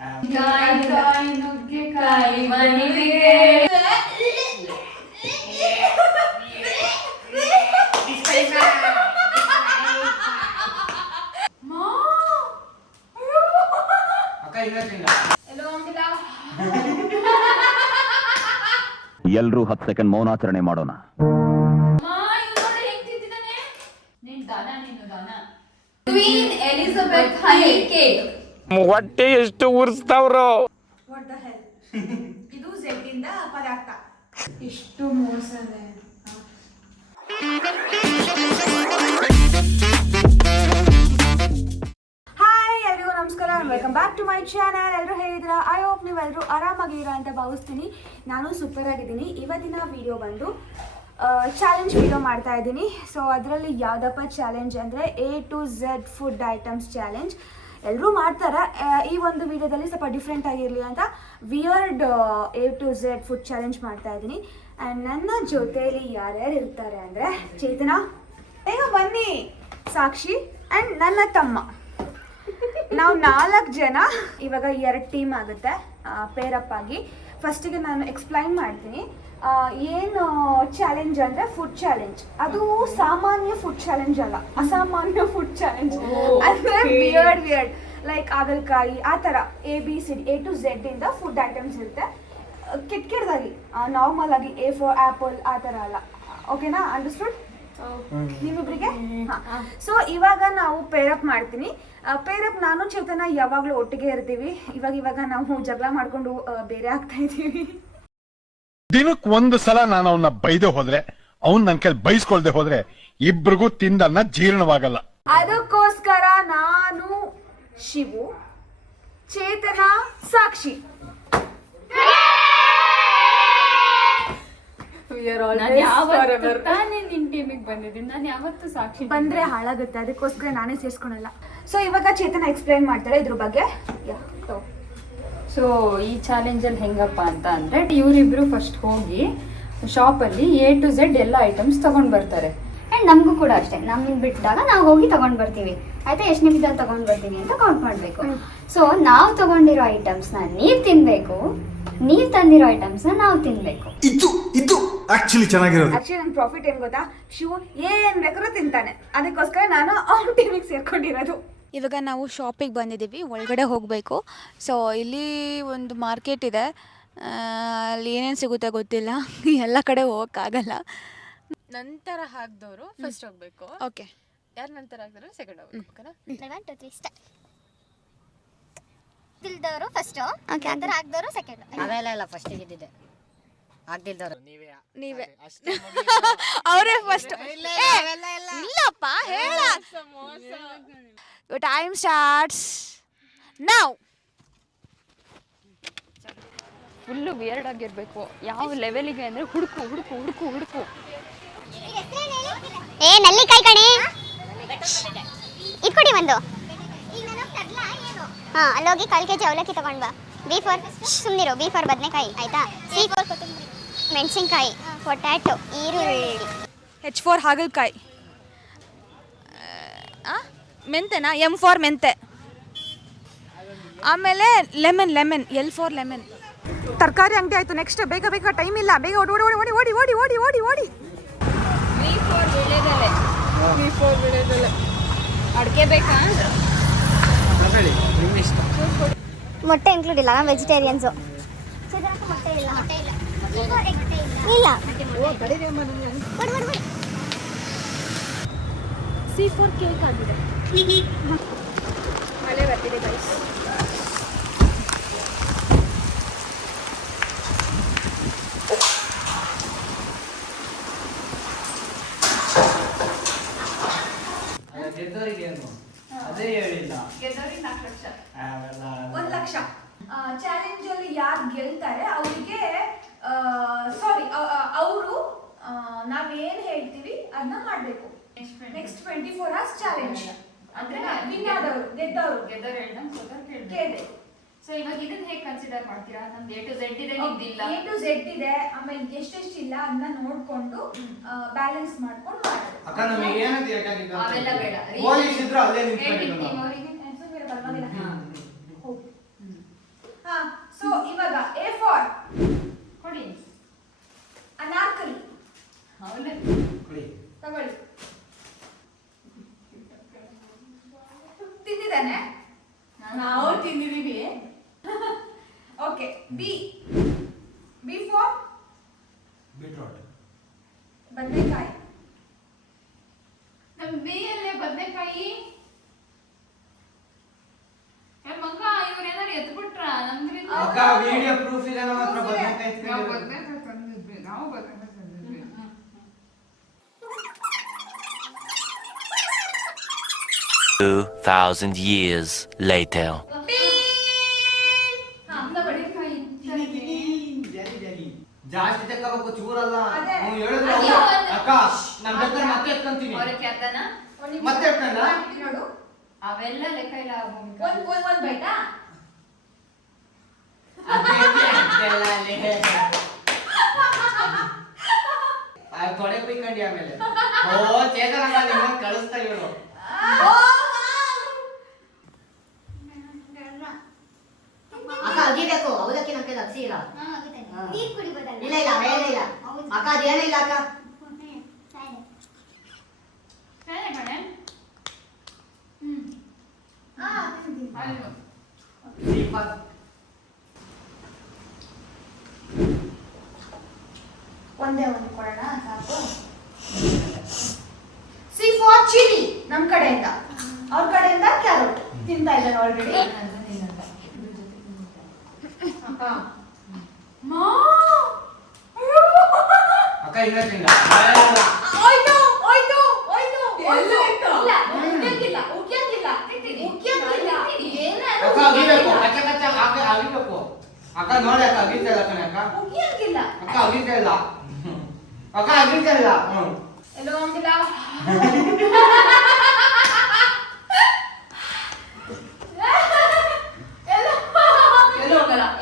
ಕಾಯಿ ನುಗ್ಗೆಕಾಯಿ ಮನೆಗೆ ಎಲ್ರೂ 10 ಸೆಕೆಂಡ್ ಮೌನಾಚರಣೆ ಮಾಡೋಣ. Queen Elizabeth honey cake. ಹೊಟ್ಟೆ ಎಷ್ಟು ಉರ್ಸ್ತಾವ್ರೋ. ಇದು ಝೆಡ್ ಇಂದ ಪದಾರ್ಥ. ಎಷ್ಟು ಮೋಸನೆ. ಹಾಯ್ ಎಲ್ರಿಗೂ ನಮಸ್ಕಾರ, welcome back to my channel. ಎಲ್ಲರೂ ಹೇಳಿದ್ರ ಐ ಹೋಪ್ ನೀವೆಲ್ಲರೂ ಆರಾಮಾಗಿದ್ದೀರಾ ಅಂತ ಭಾವಿಸ್ತೀನಿ. ನಾನು ಸೂಪರ್ ಆಗಿದ್ದೀನಿ. ಇವತ್ತಿನ ವಿಡಿಯೋ ಬಂದು ಚಾಲೆಂಜ್ ವಿಡಿಯೋ ಮಾಡ್ತಾ ಇದ್ದೀನಿ. ಸೊ ಅದರಲ್ಲಿ ಯಾವುದಪ್ಪ ಚಾಲೆಂಜ್ ಅಂದರೆ A to Z food items challenge. ಎಲ್ಲರೂ ಮಾಡ್ತಾರೆ. ಈ ಒಂದು ವಿಡಿಯೋದಲ್ಲಿ ಸ್ವಲ್ಪ ಡಿಫ್ರೆಂಟ್ ಆಗಿರಲಿ ಅಂತ weird A to Z food challenge ಮಾಡ್ತಾ ಇದ್ದೀನಿ. ಆ್ಯಂಡ್ ನನ್ನ ಜೊತೆಯಲ್ಲಿ ಯಾರ್ಯಾರು ಇರ್ತಾರೆ ಅಂದರೆ ಚೇತನ, ಬೇಗ ಬನ್ನಿ, ಸಾಕ್ಷಿ ಆ್ಯಂಡ್ ನನ್ನ ತಮ್ಮ. ನಾವು 4 ಜನ ಇವಾಗ 2 ಟೀಮ್ ಆಗುತ್ತೆ ಪೇರಪ್ ಆಗಿ. ಫಸ್ಟಿಗೆ ನಾನು ಎಕ್ಸ್ಪ್ಲೈನ್ ಮಾಡ್ತೀನಿ. ಏನು ಚಾಲೆಂಜ್ ಅಂದರೆ ಫುಡ್ ಚಾಲೆಂಜ್. ಅದು ಸಾಮಾನ್ಯ ಫುಡ್ ಚಾಲೆಂಜ್ ಅಲ್ಲ, ಅಸಾಮಾನ್ಯ ಫುಡ್ ಚಾಲೆಂಜ್. ಅಂದರೆ ವಿಯರ್ಡ್ ಲೈಕ್ ಹಾಗಲಕಾಯಿ ಆ ಥರ ABCD A to Z ಇಂದ ಫುಡ್ ಐಟಮ್ಸ್ ಇರುತ್ತೆ. ಕೆಟ್ಟದಾಗಿ ನಾರ್ಮಲ್ ಆಗಿ A for ಆ್ಯಪಲ್ ಆ ಥರ ಅಲ್ಲ. ಓಕೆನಾ? ಅಂಡರ್ಸ್ಟುಡ್ ನಿಮ್ಮಿಬ್ಬರಿಗೆ? ಹಾಂ. ಸೊ ಇವಾಗ ನಾವು ಪೇರಪ್ ಮಾಡ್ತೀನಿ. ಪೇರಪ್ ನಾನು ಚೇತನ ಯಾವಾಗಲೂ ಒಟ್ಟಿಗೆ ಇರ್ತೀವಿ. ಇವಾಗ ನಾವು ಜಗಳ ಮಾಡ್ಕೊಂಡು ಬೇರೆ ಆಗ್ತಾ ಇದ್ದೀವಿ. ದಿನಕ್ಕೆ 1 ಸಲ ನಾನು ಅವನ್ನ ಬೈದೆ ಹೋದ್ರೆ, ಅವ್ನ್ ನನ್ ಕೈಲಿ ಬೈಸ್ಕೊಳ್ದೆ ಹೋದ್ರೆ ಇಬ್ರಿಗೂ ತಿಂದನ್ನ ಜೀರ್ಣವಾಗಲ್ಲ. ಅದಕ್ಕೋಸ್ಕರ ನಾನು ಶಿವು, ಚೇತನ, ಸಾಕ್ಷಿ. ನಾನು ಯಾವತ್ತು ಸಾಕ್ಷಿ ಬಂದ್ರೆ ಹಾಳಾಗುತ್ತೆ, ಅದಕ್ಕೋಸ್ಕರ ನಾನೇ ಸೇರ್ಸ್ಕೊಳಲ್ಲ. ಸೊ ಇವಾಗ ಚೇತನ ಎಕ್ಸ್ಪ್ಲೈನ್ ಮಾಡ್ತಾಳೆ ಇದ್ರ ಬಗ್ಗೆ. ಸೊ ಈ ಚಾಲೆಂಜಲ್ಲಿ ಹೆಂಗಪ್ಪ ಅಂತ ಅಂದರೆ, ಇವರಿಬ್ರು ಫಸ್ಟ್ ಹೋಗಿ ಶಾಪಲ್ಲಿ A to Z ಎಲ್ಲ ಐಟಮ್ಸ್ ತೊಗೊಂಡು ಬರ್ತಾರೆ. ಆ್ಯಂಡ್ ನಮಗೂ ಕೂಡ ಅಷ್ಟೇ, ನಮ್ಮನ್ನು ಬಿಟ್ಟಾಗ ನಾವು ಹೋಗಿ ತೊಗೊಂಡು ಬರ್ತೀವಿ. ಆಯಿತಾ, ಎಷ್ಟು ನಿಮಿಷದಲ್ಲಿ ತೊಗೊಂಡು ಬರ್ತೀನಿ ಅಂತ ಕೌಂಟ್ ಮಾಡಬೇಕು. ಸೊ ನಾವು ತೊಗೊಂಡಿರೋ ಐಟಮ್ಸ್ನ ನೀವು ತಿನ್ನಬೇಕು, ನೀವು ತಂದಿರೋ ಐಟಮ್ಸ್ನ ನಾವು ತಿನ್ನಬೇಕು. ಇದು ಆಕ್ಚುಲಿ ಚೆನ್ನಾಗಿರೋದು. ಆಕ್ಚುಲಿ ನನ್ನ ಪ್ರಾಫಿಟ್ ಏನು ಗೊತ್ತಾ, ಶಿವು ಏನು ಬೇಕಾದ್ರೂ ತಿಂತಾನೆ. ಅದಕ್ಕೋಸ್ಕರ ನಾನು ಅವ್ನ ಟೀಮಿಗೆ ಸೇರ್ಕೊಂಡಿರೋದು. ಇವಾಗ ನಾವು ಶಾಪಿಗೆ ಬಂದಿದ್ದೀವಿ, ಒಳಗಡೆ ಹೋಗಬೇಕು. ಸೊ ಇಲ್ಲಿ ಒಂದು ಮಾರ್ಕೆಟ್ ಇದೆ. ಅಲ್ಲಿ ಏನೇನು ಸಿಗುತ್ತೆ ಗೊತ್ತಿಲ್ಲ, ಎಲ್ಲ ಕಡೆ ಹೋಗೋಕ್ಕಾಗಲ್ಲ. ನಂತರ ಹಾಕಿದವರು ಫಸ್ಟ್ ಹೋಗ್ಬೇಕು. ಓಕೆ, ಯಾರು ನಂತರ ಹಾಕಿದ್ರು ಸೆಕೆಂಡ್ ಹೋಗ್ಬೇಕು. ಓಕೆನಾ? 1 2 3 ಸ್ಟಾರ್ಟ್. ತಿಳ್ದವರು ಫಸ್ಟ್, ನಂತರ ಹಾಕಿದವರು ಸೆಕೆಂಡ್. ಅವೆಲ್ಲ ಫಸ್ಟ್ ಇದ್ದಿದೆ, ಆಗ್ತಿದ್ದವರು ನೀವೇ ಅವರೇ ಫಸ್ಟ್. ಇಲ್ಲಪ್ಪ, ಹೇಳ. Time starts now. Full weird ಆಗಿರಬೇಕು. ಯಾವ ಲೆವೆಲಿಗೆ ಅಂದರೆ ಹುಡುಕು ಹುಡುಕು ಹುಡುಕು ಹುಡುಕು. ಏ ನಲ್ಲಿಕಾಯಿ ಕಣೆ, ಇಟ್ಕೊಡಿ ಒಂದು. ಹಾಂ, ಅಲ್ಲೋಗಿ 1/4 kg ಅವಲಕ್ಕಿ ತಗೊಂಡು ಬಾ. B for ಸುಮ್ಮನಿರು, B for ಬದನೆಕಾಯಿ ಆಯಿತಾ. C for ಮೆಣಸಿನ್ಕಾಯಿ, ಪೊಟ್ಯಾಟೊ, ಈರುಳ್ಳಿ. H for ಹಾಗಲಕಾಯಿ, ಮೆಂತೆನಾ? M for ಮೆಂತೆ. ಆಮೇಲೆ ಲೆಮನ್, L for ಲೆಮನ್. ತರಕಾರಿ ಅಂಗಡಿ ಆಯಿತು. ನೆಕ್ಸ್ಟ್ ಬೇಗ ಟೈಮ್ ಇಲ್ಲ, ಬೇಗ ಓಡಿ ಓಡಿ ಓಡಿ ಓಡಿ ಓಡಿ ಓಡಿ ಓಡಿ ಓಡಿ. V for ವಿಳೆದೆಲೆ. ಅಡಿಕೆ ಬೇಕಾ? ಮೊಟ್ಟೆ ಇನ್ಕ್ಲೂಡ್ ಇಲ್ಲ, ವೆಜಿಟೇರಿಯನ್ಸು. ಮೊಟ್ಟೆ ಇಲ್ಲ. C for ಕೇಕ್ ಆಗಿದೆ. ಮಳೆ ಬರ್ತಿದೆ ಗೈಸ್. ಚಾಲೆಂಜ್ ಅಲ್ಲಿ ಯಾರು ಗೆಲ್ತಾರೆ ಅವರಿಗೆ ಅವರು ನಾವೇನ್ ಹೇಳ್ತೀವಿ ಅದನ್ನ ಮಾಡ್ಬೇಕು. ನೆಕ್ಸ್ಟ್ 24 hours ಚಾಲೆಂಜ್ ಅಂದ್ರೆ ವಿನ್ ಆದವರು, ಗೆದ್ದವರು ಕೇಳಬೇಕು. ಸೊ ಇವಾಗ ಇದನ್ನ ಹೇಗೆ ಕನ್ಸಿಡರ್ ಮಾಡ್ತೀರಾ? ನಮ್ದು A to Z ಇದೆ, ನಿಮ್ದಿಲ್ಲ. A to Z ಇದೆ, ಆಮೇಲೆ ಎಷ್ಟೆಷ್ಟಿಲ್ಲ ಅದನ್ನ ನೋಡ್ಕೊಂಡು ಬ್ಯಾಲೆನ್ಸ್ ಮಾಡ್ಕೊಂಡು ಮಾಡೋದು. ಅವೆಲ್ಲ ಬೇಡ. B for beetroot. ಬದನೆಕಾಯಿ. ನಮ್ ಬಿ ಅಲ್ಲೇ ಬದನೆಕಾಯಿ. ಮಗ ಇವ್ರೇನಾರು ಎತ್ಬಿಟ್ರ ನಮ್ದ್ರಿಂದ ಅಕ್ಕ ವಿಡಿಯೋ ಪ್ರೂಫ್ ಇದೆ ನಮ್ಮ ಹತ್ರ ಬದನೆಕಾಯಿ ನಾವು ಬದನೆಕಾಯಿ ತಂದಿದ್ವಿ. 2000 years later. ಜಾಸ್ತಿ ತಗೋಬೇಕು ಚೂರಲ್ಲ. ಅದೇ. ಹೇಳಿದ್ರು ಅಕ್ಕ ನಮ್ ಬೇಕಾದ್ರೆ ಮತ್ತೆ ಎತ್ಕೊಂತೀನಿ. ಮತ್ತೆ ಎತ್ಕೊಂಡ ನೋಡು ಅವೆಲ್ಲ ಲೆಕ್ಕ ಇಲ್ಲ. ಒಂದ್ ಬೈಟಾ ತೊಡೆ ಬೈಕಂಡಿ ಆಮೇಲೆ ಓ ಚೇತನ ನಿಮ್ಮನ್ನ ಕಳಿಸ್ತಾ ಇವರು. ಅಕ್ಕ ಅಗಿಬೇಕು ಅವದಕ್ಕೆ ನಮ್ಗೆ ಲಕ್ಷಿ ಇಲ್ಲ. ನೀರ್ ಕುಡಿಬೋದಲ್ಲ? ಇಲ್ಲ ಇಲ್ಲ ಏನಿಲ್ಲ ಅಕ್ಕ ಅದೇನಿಲ್ಲ ಅಕ್ಕ. ಸರಿ ಕಣೆ. ಒಂದೇ ಒಂದು ಕೊಡೋಣ ಸಾಕು. ಸಿ ಫಾರ್ ಚಿಲ್ಲಿ ನಮ್ ಕಡೆಯಿಂದ. ಅವ್ರ ಕಡೆಯಿಂದ ಕ್ಯಾರೆಟ್ ತಿಂತಾ ಇದ್ದಾನೆ ಆಲ್ರೆಡಿ. ಅಕ್ಕ ಇಲ್ಲ ತಿಂದ ಆಯ್ತು ಆಯ್ತು ಆಯ್ತು ಇಲ್ಲ ಉಕ್ಕಿಲ್ಲ ಉಕ್ಕಿಲ್ಲ ಅಕ್ಕ ಅಗಿಬೇಕು ಕಚ್ಚ ಕಚ್ಚ ಅಕ್ಕ ಅಗಿಬೇಕು. ಅಕ್ಕ ನೋಡಿ ಅಕ್ಕ ಅಗಿತಾ ಇಲ್ಲ ಕಣೆ ಅಕ್ಕ. ಉಕ್ಕಿಲ್ಲ ಅಕ್ಕ ಅಗಿತಾ ಇಲ್ಲ. ಅಕ್ಕ ಅಗಿತಾ ಇಲ್ಲ. ಎಲ್ಲೋ ಹೋಗಿಲ್ಲ.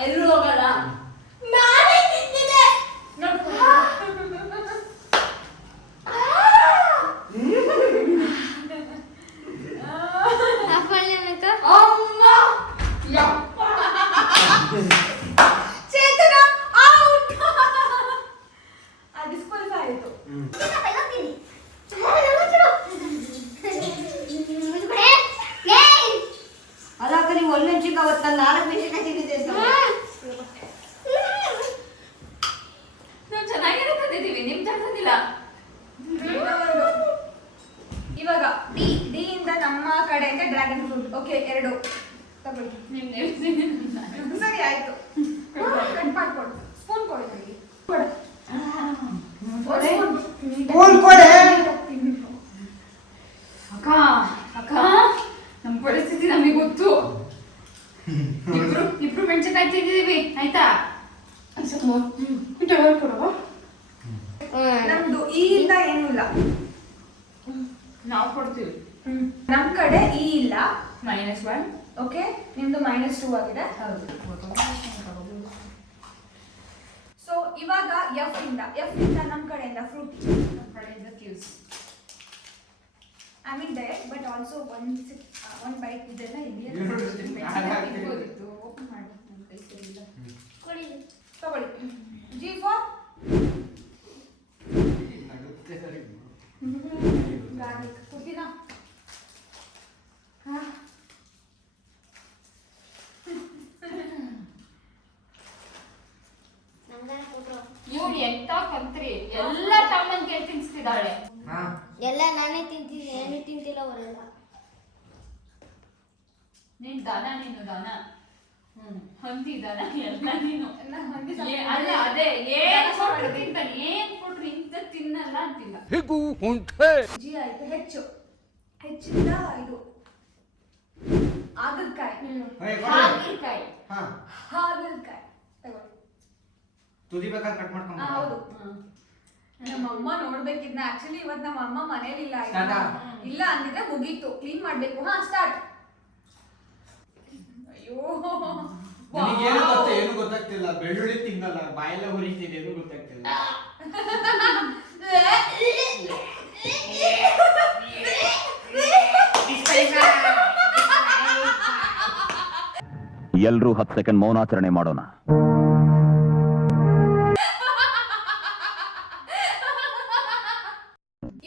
ಎಲ್ಲೂ ಹೋಗಲ್ಲ. ನಾನೇ ತಿಂದಿದ್ದೆ. ಅಮ್ಮ ಯಪ್ಪ ಚೇತನ ಔಟ್. ಡಿಸ್ಕ್ವಾಲಿಫೈ ಆಯಿತು. ಅಲ್ಲ ಅಕ್ಕ ನೀವು ಒಳ್ಳೆ ಮೆಣಸಿನ್ಕಾಯಿ ಅವತ್ತು ನಾನು 4 ಮೆಣಸಿನ್ಕಾಯಿ ತಿಂದಿದ್ದೆ ಅಂತ. ನಾವು ಚೆನ್ನಾಗಿರೋ ತಂದಿದ್ದೀವಿ, ನಿಮ್ ತಂದಿಲ್ಲ. ಇವಾಗ ಡಿ ಇಂದ ನಮ್ಮ ಕಡೆಯಿಂದ ಡ್ರ್ಯಾಗನ್ ಫ್ರೂಟ್. ಓಕೆ 2 ತಗೊಳ್ಳಿ. ನಿಮ್ ಸರಿ ಆಯ್ತು. ಕಟ್ ಮಾಡ್ಕೊಡು. ಸ್ಪೂನ್ ಕೊಡಿ ನನಗೆ. ಕೊಡು. ಫೋನ್ ಕೊಡೆ. ಅಕ್ಕ ಅಕ್ಕ ನಮ್ ಪರಿಸ್ಥಿತಿ ನಮಗೆ ಗೊತ್ತು. ಇಬ್ರು ಮೆಣಸಿನಕಾಯಿ ತಿಂದಿದೀವಿ ಆಯ್ತಾ. ಕೊಡುವ ನಮ್ದು ಈ ಇಂದ ಏನೂ ಇಲ್ಲ. ನಾವು ಕೊಡ್ತೀವಿ. ನಮ್ ಕಡೆ ಈ ಇಲ್ಲ. -1. ಓಕೆ ನಿಮ್ದು -2 ಆಗಿದೆ. ಸೊ ಇವಾಗ ಎಫ್ ಇಂದ ನಮ್ ಕಡೆಯಿಂದ ಫ್ರೂಟ್. ನಮ್ಮ ಕಡೆಯಿಂದ ಕ್ಯೂಸ್. I mean direct but also one bite ಇದೆಲ್ಲ ಇರ್ಬೋದಿತ್ತು. ಓಪನ್ ಮಾಡಿ ನನ್ನ ಕೈ ಸರಿಯಿಲ್ಲ. ತಗೊಳ್ಳಿ. G for garlic. ಕುದಿನ ಇವ್ರು ಎಂತ ಕಂತ್ರಿ ಎಲ್ಲ ತಮ್ಮನ್ ಕೇಳಿ ತಿನ್ಸ್ತಿದ್ದಾಳೆ. ಎಲ್ಲ ನಾನೇ ತಿಂತೀನಿ, ಏನು ತಿಂತಿಲ್ಲ ಅವರೆಲ್ಲ. ನೀನ್ ದಾನ, ನೀನು ದಾನ. ಹಂದಿ ದಾನ ಎಲ್ಲ ನೀನು. ಅಲ್ಲ ಅದೇ ಏನ್ ಕೊಟ್ರು ತಿಂತಾನೆ, ಏನ್ ಕೊಟ್ರು ಇಂತ ತಿನ್ನಲ್ಲ ಅಂತಿಲ್ಲ. ಜಿ ಆಯ್ತು. ಹೆಚ್ಚಿಂದ ಇದು ಹಾಗಲಕಾಯಿ. ಹಾಗಲಕಾಯಿ. ಹಾಗಲಕಾಯಿ ತಗೊಳ್ಳಿ. ತುದಿ ಬೇಕಾದ್ರೆ ಕಟ್ ಮಾಡ್ಕೊಂಡು. ಹೌದು. ನಮ್ಮ ಅಮ್ಮ ನೋಡ್ಬೇಕಿದ್ನ. ಆಕ್ಚುಲಿ ಇವತ್ತು ನಮ್ಮ ಅಮ್ಮ ಮನೇಲಿ ಇಲ್ಲ. ಇಲ್ಲ ಅಂದಿದ್ರೆ ಮುಗೀತು, ಕ್ಲೀನ್ ಮಾಡ್ಬೇಕು. ಸ್ಟಾರ್ಟ್. ಅಯ್ಯೋ ಏನು ಗೊತ್ತಾಗ್ತಿಲ್ಲ. ಬೆಳ್ಳುಳ್ಳಿ ತಿನ್ನಲ್ಲ, ಬಾಯೆಲ್ಲ ಹುರಿತಿದೆ, ಏನು ಗೊತ್ತಾಗ್ತಿಲ್ಲ. ಎಲ್ರೂ 10 ಸೆಕೆಂಡ್ ಮೌನಾಚರಣೆ ಮಾಡೋಣ.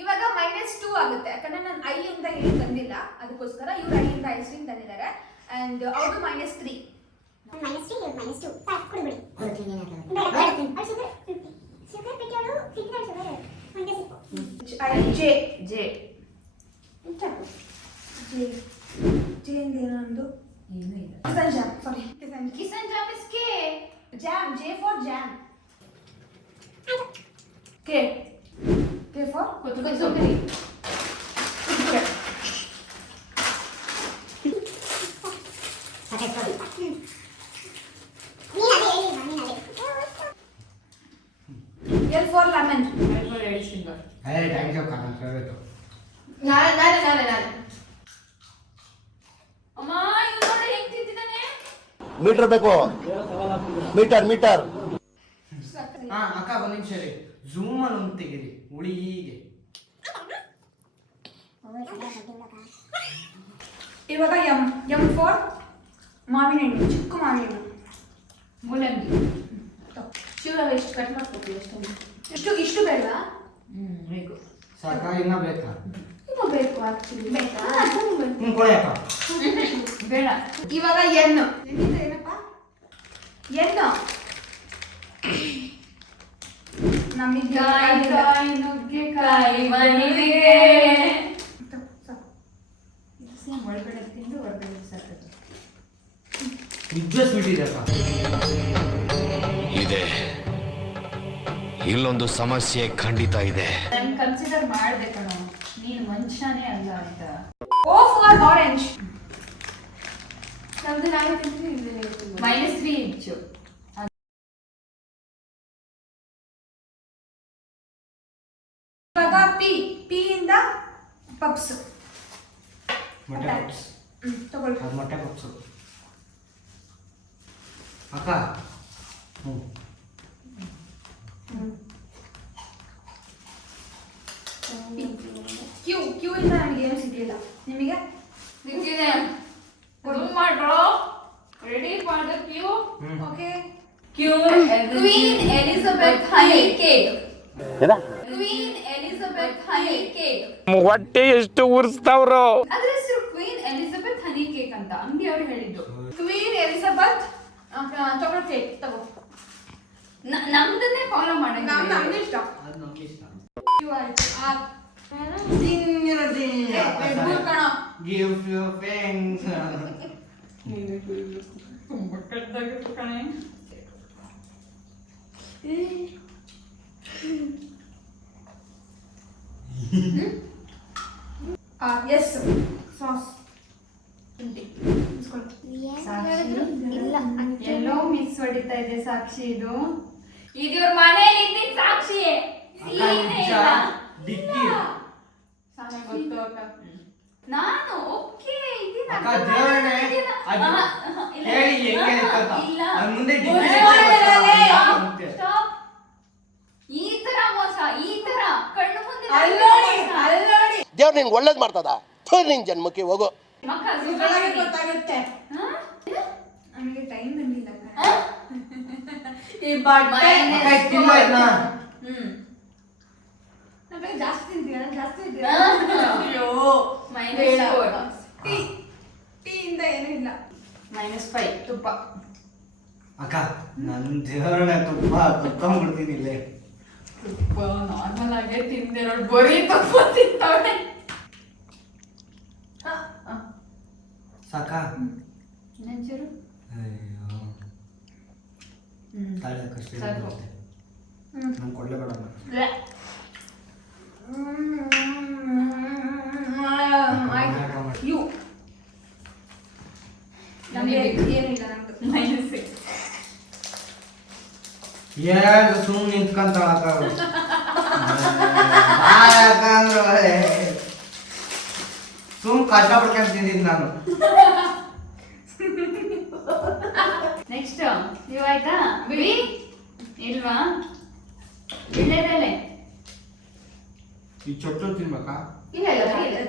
ಇವಾಗ -2 ಆಗುತ್ತೆ. ಯಾಕಂದ್ರೆ ನಾನು ಐ ಇಂದ ಏನು ತಂದಿಲ್ಲ, ಅದಕ್ಕೋಸ್ಕರ ಇವ್ರು ಐ ಇಂದ ಐಸ್ ಕ್ರೀಮ್ ತಂದಿದ್ದಾರೆ. ಅಂಡ್ ಅವ್ರದ್ದು -3. ಜೆ ಜೆ ಜೆ ಏನೊಂದು ಏನು ಇಲ್ಲ. Kissan jam, sorry Kissan jam is K. Jam, J for jam. K K for ಕೊತ್ತಂಬರಿ. L for lemon. Red finger. Thank you ಕಾಣ ಫೇವ್ರೇಟ್. ನಾನೇ ಅಮ್ಮ ಇವ್ನು ನೋಡಿ ಹೆಂಗ್ ತಿಂತಿದ್ದಾನೆ. ಮೀಟರ್ ಬೇಕು, ಮೀಟರ್. ಹಾ ಅಕ್ಕ ಒಂದ್ ನಿಮಿಷ ರೀ, ಝೂಮ್ ಅಲ್ಲಿ ಒಂದು ತೆಗೀರಿ ಹುಳಿಗೆ. ಇವಾಗ ಎಂ ಫಾರ್ ಮಾವಿನ ಹಣ್ಣು, ಚಿಕ್ಕ ಮಾವಿನ ಹಣ್ಣು. ಮೂಲಂಗಿ. ಶಿವರಾವ್ ಎಷ್ಟು ಕಟ್ ಮಾಡ್ಕೊತೀವಿ ಎಷ್ಟು? ಇಷ್ಟು ಬೇಡ, ಬೇಕು. ಸಾಕ ಇನ್ನ ಬೇಕಾ? ಇನ್ನೂ ಬೇಕು ಆಕ್ಚುಲಿ. ಬೇಕಾ? ಕೊಡಿ ಅಕ್ಕ. ಬೇಡ. ಇವಾಗ ಎಣ್ಣು. ಎಣ್ಣಿಂದ ಏನಪ್ಪ? ಎಣ್ಣು. ನಮಗೆ ಕಾಯಿ ನುಗ್ಗೆಕಾಯಿ ಮನೆಗೆ. ಒಳಗಡೆ ತಿಂದು ಹೊರಗಡೆ ಸಾಕೋದು. ನಿಜ ಸ್ವೀಟ್ ಇದೆ ಅಕ್ಕ. ಇದೆ, ಇಲ್ಲೊಂದು ಸಮಸ್ಯೆ ಖಂಡಿತ ಇದೆ. ನಾನು ಕನ್ಸಿಡರ್ ಮಾಡ್ದೆ ಕಣೋ, ನೀನು ಮನುಷ್ಯನೇ ಅಲ್ಲ ಅಂತ. O for orange. ನಮ್ದು ನಾವೇ ತಿಂತೀವಿ. -3 ಇಂಚು. ಇವಾಗ ಪಿ ಇಂದ ಪಪ್ಸ್. ಮೊಟ್ಟೆ ಪಪ್ಸ್. ತಗೊಳ್ಳಿ. ಅದು ಮೊಟ್ಟೆ ಪಪ್ಸು ಅಕ್ಕ. ಕ್ಯೂ ಇಂದ ನನಗೆ ಏನು ಸಿಗ್ಲಿಲ್ಲ. ನಿಮಗೆ ಸಿಕ್ಕಿದೆ. ಮಾಡ್ರೋ. Ready for the Q. Okay. Queen Elizabeth honey cake. Queen Elizabeth honey cake. ಹೊಟ್ಟೆ ಎಷ್ಟು ಉರ್ಸ್ತಾವ್ರೋ. ಅದ್ರ ಹೆಸರು ಕ್ವೀನ್ ಎಲಿಜಬೆತ್ ಹನಿ ಕೇಕ್ ಅಂತ ಅಂಗಡಿ ಅವ್ರು ಹೇಳಿದ್ದು. ಕ್ವೀನ್ ಎಲಿಜಬೆತ್ ಚಾಕ್ಲೇಟ್ ಕೇಕ್ ತಗೋ. ನಮ್ದನ್ನೇ ಫಾಲೋ ಮಾಡೋದು. ನಮ್ದು ಇಷ್ಟ. ಅದು ನಮ್ಗೆ ಇಷ್ಟ. ಕ್ಯೂ ಆಯ್ತು. Give you thanks. ತುಂಬಾ ಕೆಟ್ಟದಾಗಿತ್ತು ಕಣೆ. S sauce. ಎಲ್ಲೋ ಮಿಸ್ ಹೊಡಿತಾ ಇದೆ ಸಾಕ್ಷಿ. ಇದು ಇವ್ರ ಮನೇಲಿ ಇದ್ದಿದ್ ಸಾಕ್ಷಿಯೇ. ಸೀನೇ ಇಲ್ಲ. ಡಿಕ್ಕಿ ಸಾನೆ ಗೊತ್ತು ಅಕ್ಕ. ನಾನು ಓಕೆ ಇದೀನ. ಅಕ್ಕ ದೇವರೇ ಅದು ಹೇಳಿ ಹೆಂಗೆ ಅಂತ. ಇಲ್ಲ. ಅದು ಮುಂದೆ ಸ್ಟಾಪ್. ಈ ತರ ಮೋಸ, ಈ ತರ ಕಣ್ಣು ಮುಂದೆ ಅಲ್ಲೋಡಿ. ದೇವ್ರು ನಿನ್ಗೆ ಒಳ್ಳೇದ್ ಮಾಡ್ತದ. ನಿನ್ ಜನ್ಮಕ್ಕೆ ಹೋಗು. ಗೊತ್ತಾಗುತ್ತೆ. ನಮಗೆ ಟೈಮ್ ಬಂದಿಲ್ಲ. ಈ ನಮಗೆ ಜಾಸ್ತಿ ತಿಂತೀರಾ? ಜಾಸ್ತಿ ಇದ್ದೀರಾ? ಟೀ ಇಂದ ಏನೂ ಇಲ್ಲ. -5 ತುಪ್ಪ. ಅಕ್ಕ ನನ್ನ ದೇವರನ್ನ ತುಪ್ಪ ಕುತ್ಕೊಂಡ್ಬಿಡ್ತೀನಿ ಇಲ್ಲೇ. ತುಪ್ಪ ನಾರ್ಮಲ್ ಆಗೇ ತಿಂದಿರೋ ಬರೀ ತುಪ್ಪ ತಿಂತಾವೆ. ಸಾಕ ಇನ್ನೊಂಚೂರು. ಅಯ್ಯೋ ತಾಳೆ ಕಷ್ಟ ಸಾಕು. ನಂಗೆ ಕೊಡ್ಲೇಬೇಡ. ಯು ನಮಗೆ ಏನಿಲ್ಲ. ನಮ್ದು -6. ಏನು ಸುಮ್ಮನೆ ನಿಂತ್ಕೊಂತಾಳ ಅಂದ್ರೆ ಸುಮ್ ಕಷ್ಟ ಪಡ್ಕೊಂಡು ತಿಂದಿದ್ದು ನಾನು. ನೆಕ್ಸ್ಟ್ ಇವು ಆಯ್ತಾ? ಬಿಳಿ ಇಲ್ವಾ? ವಿಳ್ಯದೆಲೆ. ಈ ಚೊಟ್ಟು ತಿನ್ಬೇಕಾ? ಇಲ್ಲ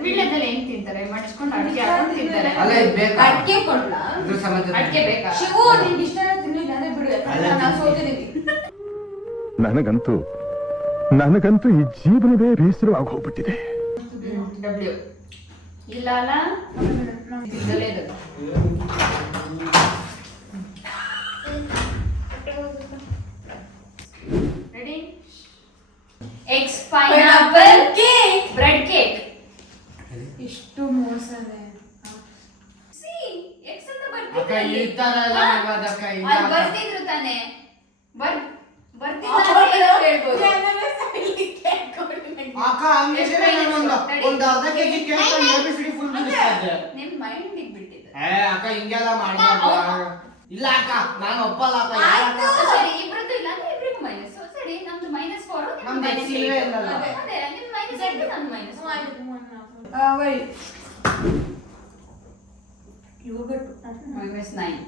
ವಿಳ್ಯದೆಲೆ ಹೆಂಗ್ ತಿಂತಾರೆ? ಮಡ್ಸ್ಕೊಂಡು ಅಡಿಗೆ ಹಾಕೊಂಡು ತಿಂತಾರೆ. ಅಲ್ಲ ಇದು ಬೇಕಾ? ಅಡಿಕೆ ಕೊಡ್ಲಾ? ಇದ್ರ ಸಮೇತ ಅಡಿಕೆ ಬೇಕಾ? ಶಿವು ನಿಂಗೆ ಇಷ್ಟ ತಿನ್ನಿಲ್ಲ ಅಂದ್ರೆ ಬಿಡು. ನಾನು ಸೋತಿದ್ದೀನಿ. ನನಗಂತೂ ಈ ಜೀವನವೇ ಬೇಸರವಾಗಿ ಹೋಗ್ಬಿಟ್ಟಿದೆ. W ಇಲ್ಲ ಅಲ್ಲ? ಅಲ್ಲಿ. ಈ ತರ ಎಲ್ಲ ಮಾಡ್ಬಾರ್ದಕ್ಕ, ಈ ಅಲ್ಲಿ ತರ. ಬರ್ತಿದ್ರು ತಾನೆ ಬರ್ತಿಲ್ಲ ಅಂತ ಏನಾದ್ರು ಹೇಳ್ಬೋದು. ಅಕ್ಕ ಹಂಗೆ ಎಷ್ಟು ನಾನು minutes? ಒಂದು ಅರ್ಧ ಕೆಜಿ ಕೇಕ್ ABCD ಫುಲ್ ಬಿಡಿಸ್ತಾ ನಿಮ್ ಮೈಂಡ್ ಬಿಟ್ಟಿದ್ದು. ಅಕ್ಕ ಹಿಂಗೆಲ್ಲ ಮಾಡ್ಬಾರ್ದು. ಇಲ್ಲ ಅಕ್ಕ ನಾನು ಒಪ್ಪಲ್ಲ ಅಕ್ಕ, ಯಾರ್ ಅಕ್ಕ? ಸರಿ ಇಬ್ರದ್ದು ಇಲ್ಲ ಅಂದ್ರೆ ಇಬ್ರಿಗೂ ಮೈನಸ್. ಸರಿ ನಮ್ದು -4 ನಮ್ದು X ಇಲ್ವೇ ಇಲ್ಲಲ್ಲ. ಅದೇ ನಿಮ್ -8 ನಮ್ದು -1. -9.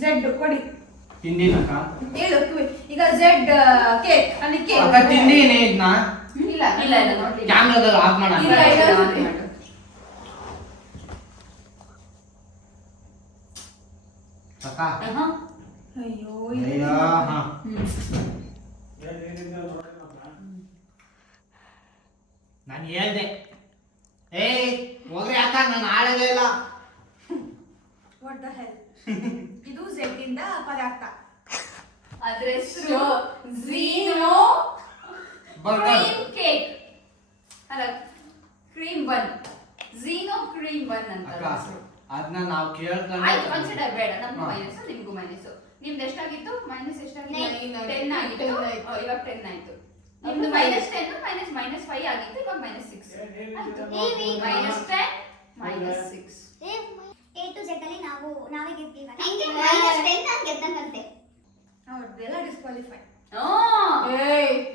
ಝೆಡ್ ಕೊಡಿ ತಿಂದಿನಕ್ಕ ಹೇಳು ಈಗ ಝೆಡ್ ಕೇಕ್ ಅಲ್ಲಿ ಕೇಕ್ ಅಕ್ಕ ತಿಂದೀನಿ ಇದನ್ನ. ಇಲ್ಲ ನೋಡಿ ಕ್ಯಾಮ್ರಾದಲ್ಲಿ ಆಫ್ ಮಾಡ ಇಲ್ಲ, ಇಲ್ಲ. ಅಕ್ಕ ಆಹಾ. ಅಯ್ಯೋ ಅಯ್ಯೋ ಹಾ ನಾನು ಹೇಳ್ದೆ ಹೋಗ್ರಿ ಅಕ್ಕ ನಾನು ಆಡೋದೇ ಇಲ್ಲ. ವಾಟ್ ದ ಹೆಲ್ ಇದು ಝೆಡ್ ಇಂದ ಪದಾರ್ಥ ಅದ್ರ ಹೆಸರು ಝೀನೋ ಬರ್ಗರ್. ಕ್ರೀಮ್ ಕೇಕ್ ಅಲ್ಲ ಕ್ರೀಮ್ ಬನ್. ಝೀನೋ ಕ್ರೀಮ್ ಬನ್ ಅಂತ ಅಕ್ಕ ಅದನ್ನ ನಾವು ಕೇಳ್ಕೊಂಡು ಆಯ್ತು ಕನ್ಸಿಡರ್ ಬೇಡ. ನಮ್ಗೂ ಮೈನಸ್ ನಿಮ್ಗೂ ಮೈನಸ್. ನಿಮ್ದು ಎಷ್ಟಾಗಿತ್ತು ಮೈನಸ್ ಎಷ್ಟಾಗಿತ್ತು 10 ಆಗಿತ್ತು. ಇವಾಗ 10 ಆಯ್ತು. ನಿಮ್ದು -10 -5 ಆಗಿತ್ತು. ಇವಾಗ -6 ಆಯ್ತು. -10 -6 A to Z ಅಲ್ಲಿ ನಾವೇ ಗೆದ್ದಿಲ್ಲ. ಹೆಂಗೆ -10 ನಾನು ಗೆದ್ದಂಗಂತೆ. ಅವ್ರದ್ದೆಲ್ಲ ಡಿಸ್ಕ್ವಾಲಿಫೈ.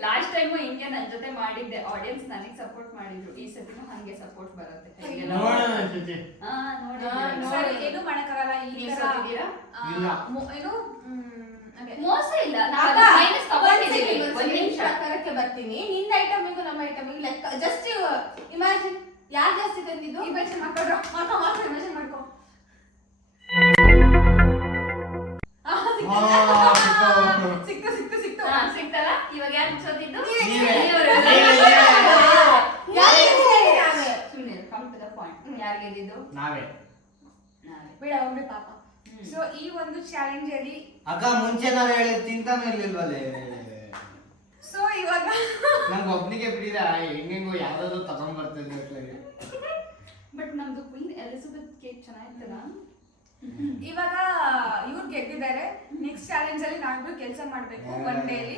ಲಾಸ್ಟ್ ಟೈಮು ಹಿಂಗೆ ನನ್ನ ಜೊತೆ ಮಾಡಿದ್ದೆ. ಆಡಿಯನ್ಸ್ ನನಗೆ ಸಪೋರ್ಟ್ ಮಾಡಿದ್ರು. ಈ ಸತಿನೂ ಹಂಗೆ ಸಪೋರ್ಟ್ ಬರುತ್ತೆ. ನೋಡೋಣ ಅನ್ಸುತ್ತೆ. ಸರಿ ಏನು ಮಾಡಕ್ಕಾಗಲ್ಲ. ಈ ನೀವು ತರ ಸೋತಿದ್ದೀರಾ? ಇಲ್ಲ. ಏನು ಅದೇ ಮೋಸ ಇಲ್ಲ. ಅಕ್ಕ, ಮೈನಸ್ ತಗೊಂಡಿದ್ದೀವಿ. ಒಂದ್ ನಿಮಿಷ ಪ್ರಕಾರಕ್ಕೆ ಬರ್ತೀನಿ. ನಿನ್ನ ಐಟಮಿಗೂ ನಮ್ಮ ಐಟಮಿಗೂ ಲೆಕ್ಕ ಜಸ್ಟ್ ಇಮ್ಯಾಜಿನ್ ಯಾರು ಜಾಸ್ತಿ ತಂದಿದ್ದು ಇಮ್ಯಾಜಿನ್ ಮಾಡ್ಕೊಡ್ರ ಮಾಡ್ಕೊ ಇಮ್ಯಾಜಿನ್ ಮಾಡ್ಕೊ. ಸಿಕ್ತು ಹಾ ಸಿಕ್ತಲ್ಲ. ಇವಾಗ ಯಾರು ಸೋತಿದ್ದು? ನೀವೇ. ಸುಮ್ಮನೆ ಕಮ್ ಟು ದ ಪಾಯಿಂಟ್. ಯಾರು ಗೆದ್ದಿದ್ದು? ನಾವೇ. ಬೇಡ ಒಬ್ರೆ ಪಾಪ. ಸೊ ಈ ಒಂದು ಚಾಲೆಂಜ್ ಅಲ್ಲಿ ಅಕ್ಕ ಮುಂಚೆ ನಾನು ಹೇಳಿ ತಿಂತಾನೆ ಇರ್ಲಿಲ್ವಲ್ಲೇ. ಸೊ ಇವಾಗ ನಂಗೆ ಒಬ್ನಿಗೆ ಬಿಡಿದ ಹೆಂಗೆಂಗೋ ಯಾವ್ದಾದ್ರು ತಗೊಂಡ್ ಬರ್ತಿದ್ದೆ. ಬಟ್ ನಮ್ದು ಕ್ವೀನ್ ಎಲಿಜಬೆತ್ ಕೇಕ್ ಚೆನ್ನಾಗಿತ್ತಲ್ಲ. ಇವಾಗ ಇವ್ರು ಗೆದ್ದಿದ್ದಾರೆ. ನೆಕ್ಸ್ಟ್ ಚಾಲೆಂಜ್ ಅಲ್ಲಿ ನಾವಿಬ್ರು ಕೆಲಸ ಮಾಡಬೇಕು ಒನ್ ಡೇಲಿ.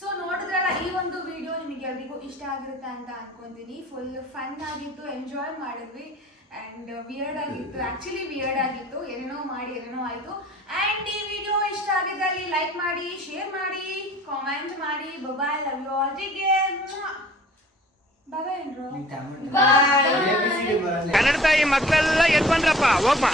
ಸೊ ನೋಡಿದ್ರಲ್ಲ, ಈ ಒಂದು ವಿಡಿಯೋ ನಿಮಗೆ ಎಲ್ರಿಗೂ ಇಷ್ಟ ಆಗಿರುತ್ತೆ ಅಂತ ಅನ್ಕೊಂತೀನಿ. ಫುಲ್ ಫನ್ ಆಗಿತ್ತು, ಎಂಜಾಯ್ ಮಾಡಿದ್ವಿ. ಆ್ಯಂಡ್ ವಿಯರ್ಡ್ ಆಗಿತ್ತು, ಆ್ಯಕ್ಚುಲಿ ವಿಯರ್ಡ್ ಆಗಿತ್ತು. ಏನೇನೋ ಮಾಡಿ ಏನೇನೋ ಆಯಿತು. ಆ್ಯಂಡ್ ಈ ವಿಡಿಯೋ ಇಷ್ಟ ಆಗಿದ್ದಲ್ಲಿ ಲೈಕ್ ಮಾಡಿ, ಶೇರ್ ಮಾಡಿ, ಕಾಮೆಂಟ್ ಮಾಡಿ. ಬಾಯ್, ಲವ್ ಯು ಆಲ್. ಬಾಯ್ ಏನ್ರು ಬಾಯ್. ಕನ್ನಡ ತಾಯಿ ಮಕ್ಕಳೆಲ್ಲ ಎದ್ ಬಂದ್ರಪ್ಪ ಹೋಗ್ಮ